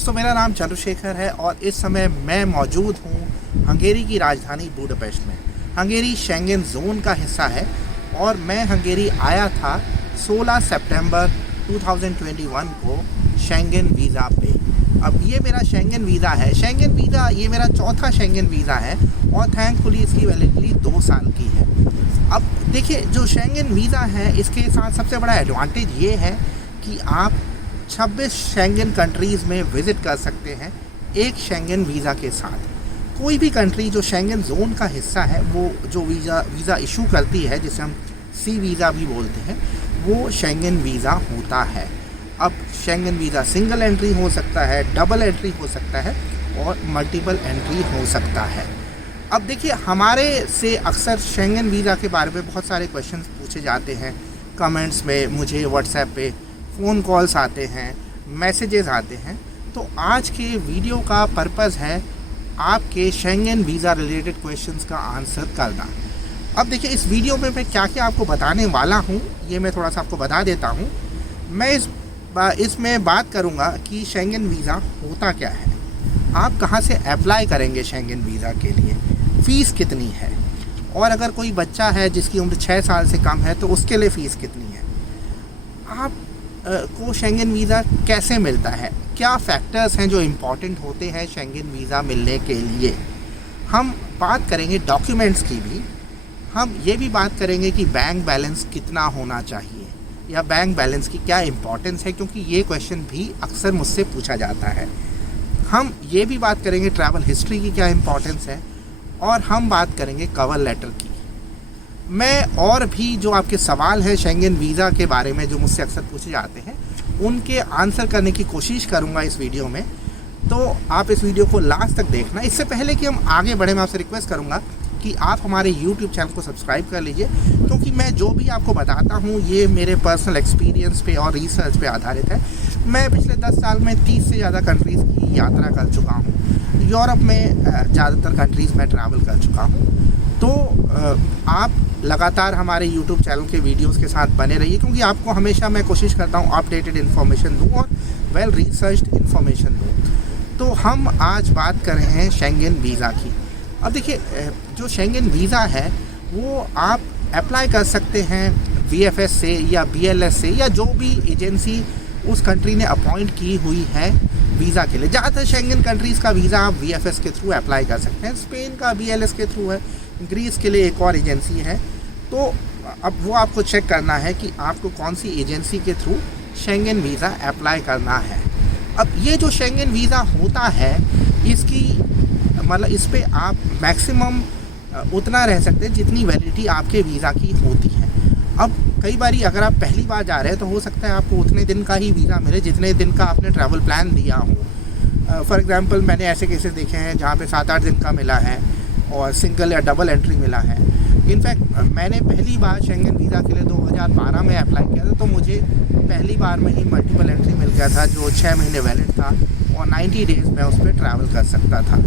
दोस्तों, मेरा नाम चंद्रशेखर है और इस समय मैं मौजूद हूँ हंगेरी की राजधानी बुडापेस्ट में। हंगेरी शेंगेन जोन का हिस्सा है और मैं हंगेरी आया था 16 सितंबर 2021 को शेंगेन वीज़ा पे। अब ये मेरा शेंगेन वीज़ा है। शेंगेन वीज़ा ये मेरा चौथा शेंगेन वीज़ा है और थैंकफुली इसकी वैलिडिटी 2 साल की है। अब देखिए, जो शेंगेन वीज़ा है इसके साथ सबसे बड़ा एडवांटेज ये है कि आप 26 शेंगेन कंट्रीज़ में विज़िट कर सकते हैं एक शेंगेन वीज़ा के साथ। कोई भी कंट्री जो शेंगेन जोन का हिस्सा है वो जो वीज़ा इशू करती है, जिसे हम सी वीज़ा भी बोलते हैं, वो शेंगेन वीज़ा होता है। अब शेंगेन वीज़ा सिंगल एंट्री हो सकता है, डबल एंट्री हो सकता है और मल्टीपल एंट्री हो सकता है। अब देखिए, हमारे से अक्सर शेंगेन वीज़ा के बारे में बहुत सारे क्वेश्चंस पूछे जाते हैं कमेंट्स में, मुझे व्हाट्सएप पे फ़ोन कॉल्स आते हैं, मैसेजेस आते हैं। तो आज के वीडियो का पर्पज़ है आपके शेंगेन वीज़ा रिलेटेड क्वेश्चंस का आंसर करना। अब देखिए, इस वीडियो में मैं क्या क्या आपको बताने वाला हूँ ये मैं थोड़ा सा आपको बता देता हूँ। मैं इसमें बात करूँगा कि शेंगेन वीज़ा होता क्या है, आप कहाँ से अप्लाई करेंगे शेंगेन वीज़ा के लिए, फ़ीस कितनी है, और अगर कोई बच्चा है जिसकी उम्र 6 साल से कम है तो उसके लिए फ़ीस कितनी है, आप को शेंगेन वीज़ा कैसे मिलता है, क्या फैक्टर्स हैं जो इम्पॉर्टेंट होते हैं शेंगेन वीज़ा मिलने के लिए। हम बात करेंगे डॉक्यूमेंट्स की भी, हम ये भी बात करेंगे कि बैंक बैलेंस कितना होना चाहिए या बैंक बैलेंस की क्या इम्पोर्टेंस है, क्योंकि ये क्वेश्चन भी अक्सर मुझसे पूछा जाता है। हम ये भी बात करेंगे ट्रैवल हिस्ट्री की क्या इम्पोर्टेंस है, और हम बात करेंगे कवर लेटर की। मैं और भी जो आपके सवाल हैं शेंगेन वीज़ा के बारे में जो मुझसे अक्सर पूछे जाते हैं, उनके आंसर करने की कोशिश करूंगा इस वीडियो में। तो आप इस वीडियो को लास्ट तक देखना। इससे पहले कि हम आगे बढ़े, मैं आपसे रिक्वेस्ट करूंगा कि आप हमारे YouTube चैनल को सब्सक्राइब कर लीजिए, क्योंकि मैं जो भी आपको बताता हूँ ये मेरे पर्सनल एक्सपीरियंस पे और रिसर्च पे आधारित है। मैं पिछले 10 साल में 30 से ज़्यादा कंट्रीज़ की यात्रा कर चुका हूँ। यूरोप में ज़्यादातर कंट्रीज़ में ट्रैवल कर चुका हूँ। तो आप लगातार हमारे YouTube चैनल के वीडियोस के साथ बने रहिए, क्योंकि आपको हमेशा मैं कोशिश करता हूँ अपडेटेड इन्फॉर्मेशन दूँ और वेल रिसर्च्ड इन्फॉर्मेशन दूँ। तो हम आज बात कर रहे हैं शेंगेन वीज़ा की। अब देखिए, जो शेंगेन वीज़ा है वो आप अप्लाई कर सकते हैं VFS से या BLS से या जो भी एजेंसी उस कंट्री ने अपॉइंट की हुई है वीज़ा के लिए। ज़्यादातर शेंगेन कंट्रीज़ का वीज़ा आप VFS के थ्रू अप्लाई कर सकते हैं। स्पेन का BLS के थ्रू है, ग्रीस के लिए एक और एजेंसी है। तो अब वो आपको चेक करना है कि आपको कौन सी एजेंसी के थ्रू शेंगेन वीज़ा अप्लाई करना है। अब ये जो शेंगेन वीज़ा होता है, इसकी मतलब इस पे आप मैक्सिमम उतना रह सकते हैं जितनी वैलिडिटी आपके वीज़ा की होती है। अब कई बारी अगर आप पहली बार जा रहे हैं तो हो सकता है आपको उतने दिन का ही वीज़ा मिले जितने दिन का आपने ट्रैवल प्लान दिया हो। फॉर एग्ज़ाम्पल, मैंने ऐसे केसेस देखे हैं जहाँ पे 7-8 दिन का मिला है और सिंगल या डबल एंट्री मिला है। इनफैक्ट मैंने पहली बार शेंगेन वीज़ा के लिए 2012 में अप्लाई किया था, तो मुझे पहली बार में ही मल्टीपल एंट्री मिल गया था जो 6 महीने वैलिड था और 90 डेज़ में उस पर ट्रैवल कर सकता था।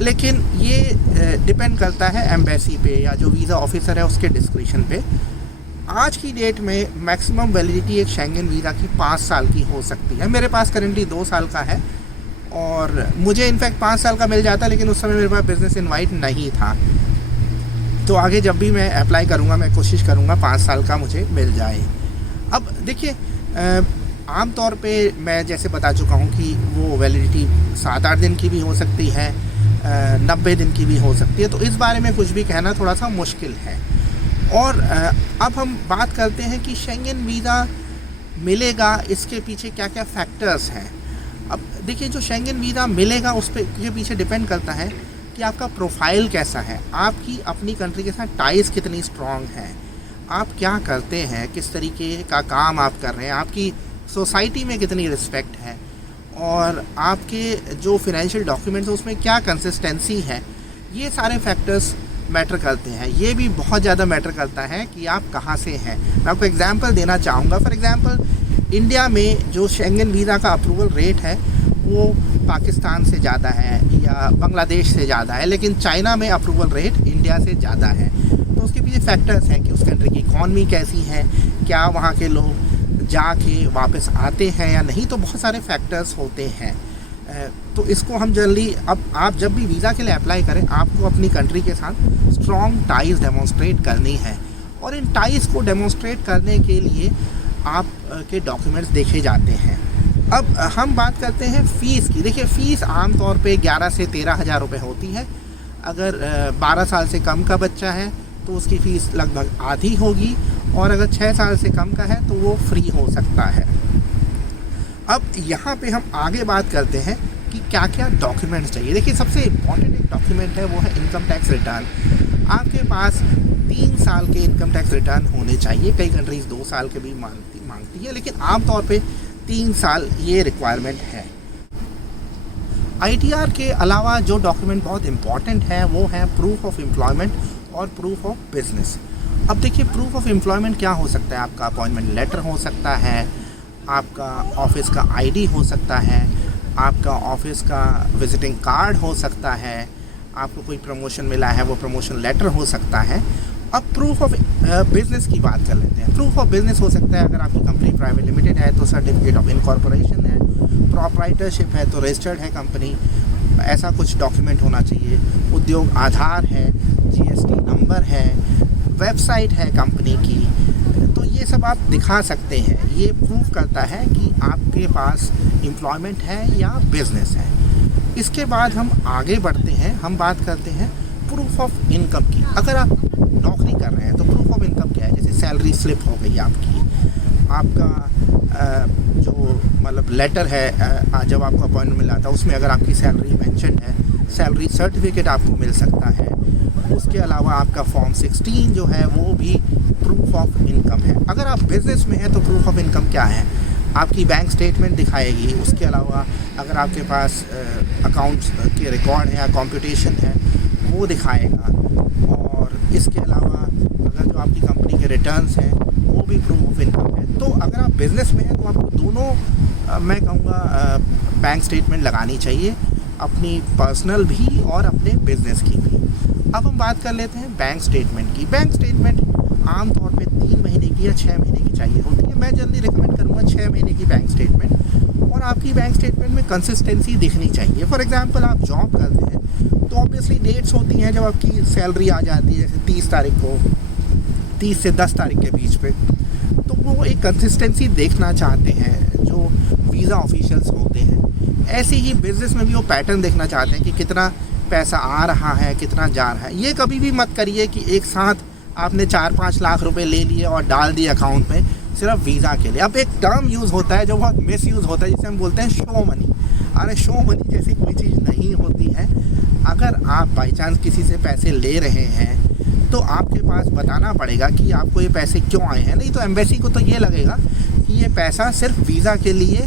लेकिन ये डिपेंड करता है एम्बेसी पे या जो वीज़ा ऑफिसर है उसके डिस्क्रिप्शन पे। आज की डेट में मैक्सिमम वैलिडिटी एक शेंगेन वीज़ा की 5 साल की हो सकती है। मेरे पास करेंटली 2 साल का है और मुझे इनफैक्ट 5 साल का मिल जाता, लेकिन उस समय मेरे पास बिज़नेस इनवाइट नहीं था। तो आगे जब भी मैं अप्लाई करूँगा मैं कोशिश करूँगा 5 साल का मुझे मिल जाए। अब देखिए, आमतौर पे मैं जैसे बता चुका हूँ कि वो वैलिडिटी 7-8 दिन की भी हो सकती है, 90 दिन की भी हो सकती है। तो इस बारे में कुछ भी कहना थोड़ा सा मुश्किल है। और अब हम बात करते हैं कि शेंगेन वीज़ा मिलेगा, इसके पीछे क्या क्या फैक्टर्स हैं। अब देखिए, जो शेंगेन वीज़ा मिलेगा उस पे के पीछे डिपेंड करता है कि आपका प्रोफाइल कैसा है, आपकी अपनी कंट्री के साथ टाइज कितनी स्ट्रॉन्ग है, आप क्या करते हैं, किस तरीके का काम आप कर रहे हैं, आपकी सोसाइटी में कितनी रिस्पेक्ट है, और आपके जो फिनेंशियल डॉक्यूमेंट्स हैं उसमें क्या कंसिस्टेंसी है। ये सारे फैक्टर्स मैटर करते हैं। ये भी बहुत ज़्यादा मैटर करता है कि आप कहाँ से हैं। मैं आपको एग्जांपल देना चाहूँगा। फॉर एग्जांपल, इंडिया में जो शेंगेन वीज़ा का अप्रूवल रेट है वो पाकिस्तान से ज़्यादा है या बांग्लादेश से ज़्यादा है, लेकिन चाइना में अप्रूवल रेट इंडिया से ज़्यादा है। तो उसके पीछे फैक्टर्स हैं कि उस कंट्री की इकॉनमी कैसी है, क्या वहाँ के लोग जाके वापस आते हैं या नहीं। तो बहुत सारे फैक्टर्स होते हैं। तो इसको हम जल्दी, अब आप जब भी वीज़ा के लिए अप्लाई करें आपको अपनी कंट्री के साथ स्ट्रॉन्ग टाइज डेमोन्स्ट्रेट करनी है, और इन टाइज को डेमोन्स्ट्रेट करने के लिए आप के डॉक्यूमेंट्स देखे जाते हैं। अब हम बात करते हैं फ़ीस की। देखिए, फ़ीस आमतौर पे 11 से 13 हज़ार रुपये होती है। अगर 12 साल से कम का बच्चा है तो उसकी फ़ीस लगभग आधी होगी, और अगर 6 साल से कम का है तो वो फ्री हो सकता है। अब यहाँ पे हम आगे बात करते हैं कि क्या क्या डॉक्यूमेंट्स चाहिए। देखिए, सबसे इम्पॉर्टेंट एक डॉक्यूमेंट है वो है इनकम टैक्स रिटर्न। आपके पास 3 साल के इनकम टैक्स रिटर्न होने चाहिए। कई कंट्रीज़ 2 साल के भी मांगती है, लेकिन आमतौर पे 3 साल ये रिक्वायरमेंट है। ITR के अलावा जो डॉक्यूमेंट बहुत इम्पॉर्टेंट है वो है प्रूफ ऑफ एम्प्लॉयमेंट और प्रूफ ऑफ बिजनेस। अब देखिए, प्रूफ ऑफ एम्प्लॉयमेंट क्या हो सकता है? आपका अपॉइंटमेंट लेटर हो सकता है, आपका ऑफिस का ID हो सकता है, आपका ऑफिस का विजिटिंग कार्ड हो सकता है, आपको कोई प्रमोशन मिला है वो प्रमोशन लेटर हो सकता है। अब प्रूफ ऑफ बिज़नेस की बात कर लेते हैं। प्रूफ ऑफ बिज़नेस हो सकता है, अगर आपकी कंपनी प्राइवेट लिमिटेड है तो सर्टिफिकेट ऑफ इनकॉर्पोरेशन है, प्रोप्राइटरशिप है तो रजिस्टर्ड है कंपनी, ऐसा कुछ डॉक्यूमेंट होना चाहिए। उद्योग आधार है, GST नंबर है, वेबसाइट है कंपनी की, तो ये सब आप दिखा सकते हैं। ये प्रूफ करता है कि आपके पास एम्प्लॉयमेंट है या बिज़नेस है। इसके बाद हम आगे बढ़ते हैं, हम बात करते हैं प्रूफ ऑफ इनकम की। अगर आप नौकरी कर रहे हैं तो प्रूफ ऑफ इनकम क्या है? जैसे सैलरी स्लिप हो गई आपकी, आपका जो मतलब लेटर है, जब आपको अपॉइंटमेंट मिला था उसमें अगर आपकी सैलरी मेंशन है, सैलरी सर्टिफिकेट आपको मिल सकता है। उसके अलावा आपका फॉर्म 16 जो है वो भी प्रूफ ऑफ इनकम है। अगर आप बिज़नेस में हैं तो प्रूफ ऑफ इनकम क्या है? आपकी बैंक स्टेटमेंट दिखाएगी। उसके अलावा अगर आपके पास अकाउंट्स के रिकॉर्ड है या कंप्यूटेशन है वो दिखाएगा, और इसके अलावा अगर जो आपकी कंपनी के रिटर्न्स हैं वो भी प्रूफ ऑफ इनकम है। तो अगर आप बिज़नेस में हैं तो आपको दोनों मैं कहूँगा बैंक स्टेटमेंट लगानी चाहिए, अपनी पर्सनल भी और अपने बिज़नेस की भी। अब हम बात कर लेते हैं बैंक स्टेटमेंट की। बैंक स्टेटमेंट आमतौर पे 3 महीने की या 6 महीने की चाहिए होती है। मैं जल्दी रिकमेंड करूँगा 6 महीने की बैंक स्टेटमेंट, और आपकी बैंक स्टेटमेंट में कंसिस्टेंसी दिखनी चाहिए। फॉर एग्जांपल, आप जॉब करते हैं तो ऑब्वियसली डेट्स होती हैं जब आपकी सैलरी आ जाती है, जैसे 30 तारीख को, 30 से 10 तारीख के बीच पे, तो वो एक कंसिस्टेंसी देखना चाहते हैं जो वीज़ा ऑफिशियल्स होते हैं। ऐसे ही बिज़नेस में भी वो पैटर्न देखना चाहते हैं कि कितना पैसा आ रहा है, कितना जा रहा है। ये कभी भी मत करिए कि एक साथ आपने 4-5 लाख रुपए ले लिए और डाल दिए अकाउंट में सिर्फ वीज़ा के लिए। अब एक टर्म यूज़ होता है जो बहुत मिस यूज़ होता है, जिसे हम बोलते हैं शो मनी। अरे शो मनी जैसी कोई चीज़ नहीं होती है। अगर आप बाई चांस किसी से पैसे ले रहे हैं तो आपके पास बताना पड़ेगा कि आपको ये पैसे क्यों आए हैं, नहीं तो एम्बेसी को तो ये लगेगा कि ये पैसा सिर्फ वीज़ा के लिए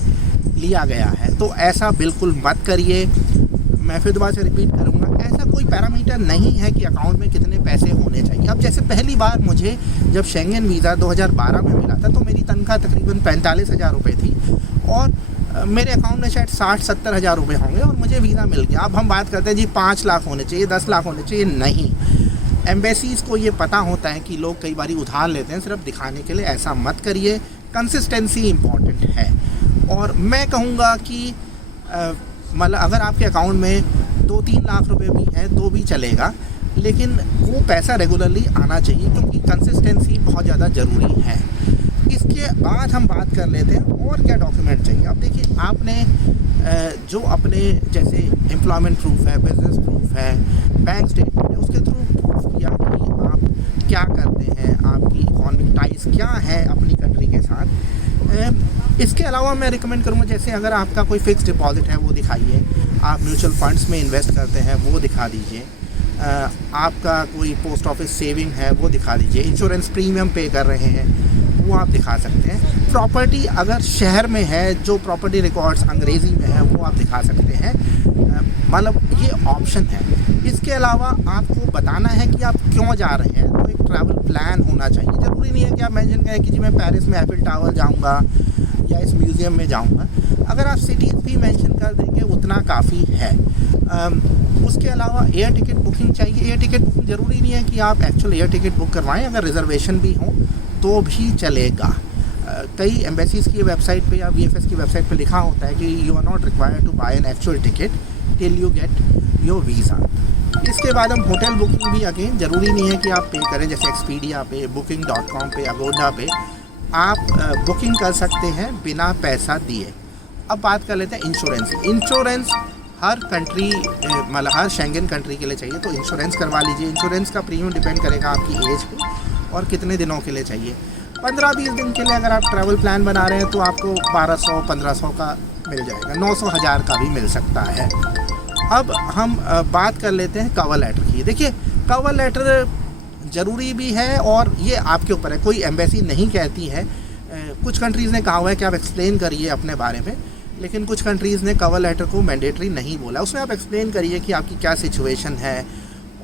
लिया गया है। तो ऐसा बिल्कुल मत करिए। मैं फिर दोबारा से रिपीट करूँगा, ऐसा कोई पैरामीटर नहीं है कि अकाउंट में कितने पैसे होने चाहिए। अब जैसे पहली बार मुझे जब शेंगेन वीज़ा 2012 में मिला था तो मेरी तनख्वाह तकरीबन 45,000 रुपये थी, और मेरे अकाउंट में शायद 60-70 हज़ार रुपये होंगे और मुझे वीज़ा मिल गया। अब हम बात करते हैं जी 5 लाख होने चाहिए, 10 लाख होने चाहिए, नहीं। एम्बेसीज़ को ये पता होता है कि लोग कई बार उधार लेते हैं सिर्फ दिखाने के लिए। ऐसा मत करिए। कंसिस्टेंसी इम्पॉर्टेंट है। और मैं कहूँगा कि मतलब अगर आपके अकाउंट में 2-3 लाख रुपए भी हैं तो भी चलेगा, लेकिन वो पैसा रेगुलरली आना चाहिए क्योंकि कंसिस्टेंसी बहुत ज़्यादा ज़रूरी है। इसके बाद हम बात कर लेते हैं और क्या डॉक्यूमेंट चाहिए। अब देखिए, आपने जो अपने जैसे एम्प्लॉयमेंट प्रूफ है, बिजनेस प्रूफ है, बैंक स्टेटमेंट है, उसके थ्रू प्रूफ किया कि आप क्या करते हैं, आपकी इकोनॉमिक टाइज क्या है अपनी कंट्री के साथ। इसके अलावा मैं रिकमेंड करूँगा, जैसे अगर आपका कोई फिक्स डिपॉजिट है वो दिखाइए, आप म्यूचुअल फंड्स में इन्वेस्ट करते हैं वो दिखा दीजिए, आपका कोई पोस्ट ऑफिस सेविंग है वो दिखा दीजिए, इंश्योरेंस प्रीमियम पे कर रहे हैं वो आप दिखा सकते हैं। प्रॉपर्टी अगर शहर में है, जो प्रॉपर्टी रिकॉर्ड्स अंग्रेज़ी में है वो आप दिखा सकते हैं। मतलब ये ऑप्शन है। इसके अलावा आपको बताना है कि आप क्यों जा रहे हैं, तो एक ट्रैवल प्लान होना चाहिए। ज़रूरी नहीं है कि आप मेंशन करें कि जी मैं पेरिस में एफिल टावर जाऊंगा या इस म्यूज़ियम में जाऊंगा। अगर आप सिटीज़ भी मेंशन कर देंगे उतना काफ़ी है। उसके अलावा एयर टिकट बुकिंग चाहिए। एयर टिकट बुकिंग ज़रूरी नहीं है कि आप एक्चुअल एयर टिकट बुक करवाएं, अगर रिजर्वेशन भी हो तो भी चलेगा। कई एम्बेसीज़ की वेबसाइट पे या VFS की वेबसाइट पे लिखा होता है कि you are not required to buy an actual ticket till you get your visa. इसके बाद हम होटल बुकिंग भी अगेन ज़रूरी नहीं है कि आप पे करें, जैसे एक्सपीडिया पे, booking.com पे, अगोडा पे आप बुकिंग कर सकते हैं बिना पैसा दिए। अब बात कर लेते हैं इंश्योरेंस। इंश्योरेंस हर कंट्री मतलब हर शेंगन कंट्री के लिए चाहिए, तो इंश्योरेंस करवा लीजिए। इंश्योरेंस का प्रीमियम डिपेंड करेगा आपकी एज पे और कितने दिनों के लिए चाहिए। 15-20 दिन के लिए अगर आप ट्रैवल प्लान बना रहे हैं तो आपको 1200-1500 का मिल जाएगा, 900-1000 का भी मिल सकता है। अब हम बात कर लेते हैं कवर लेटर की। देखिए कवर लेटर ज़रूरी भी है और ये आपके ऊपर है, कोई एम्बेसी नहीं कहती है। कुछ कंट्रीज़ ने कहा हुआ है कि आप एक्सप्लेन करिए अपने बारे में, लेकिन कुछ कंट्रीज़ ने कवर लेटर को मैंडेटरी नहीं बोला। उसमें आप एक्सप्लेन करिए कि आपकी क्या सिचुएशन है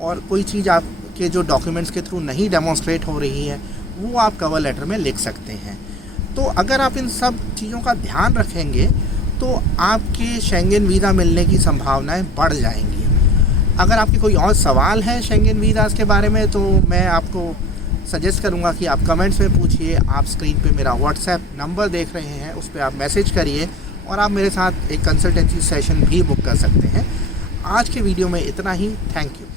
और कोई चीज़ आपके जो डॉक्यूमेंट्स के थ्रू नहीं डेमोन्स्ट्रेट हो रही है वो आप कवर लेटर में लिख सकते हैं। तो अगर आप इन सब चीज़ों का ध्यान रखेंगे तो आपके शेंगन वीज़ा मिलने की संभावनाएं बढ़ जाएंगी। अगर आपके कोई और सवाल है शेंगन वीज़ाज़ के बारे में तो मैं आपको सजेस्ट करूंगा कि आप कमेंट्स में पूछिए। आप स्क्रीन पे मेरा व्हाट्सएप नंबर देख रहे हैं, उस पर आप मैसेज करिए और आप मेरे साथ एक कंसल्टेंसी सेशन भी बुक कर सकते हैं। आज के वीडियो में इतना ही। Thank you.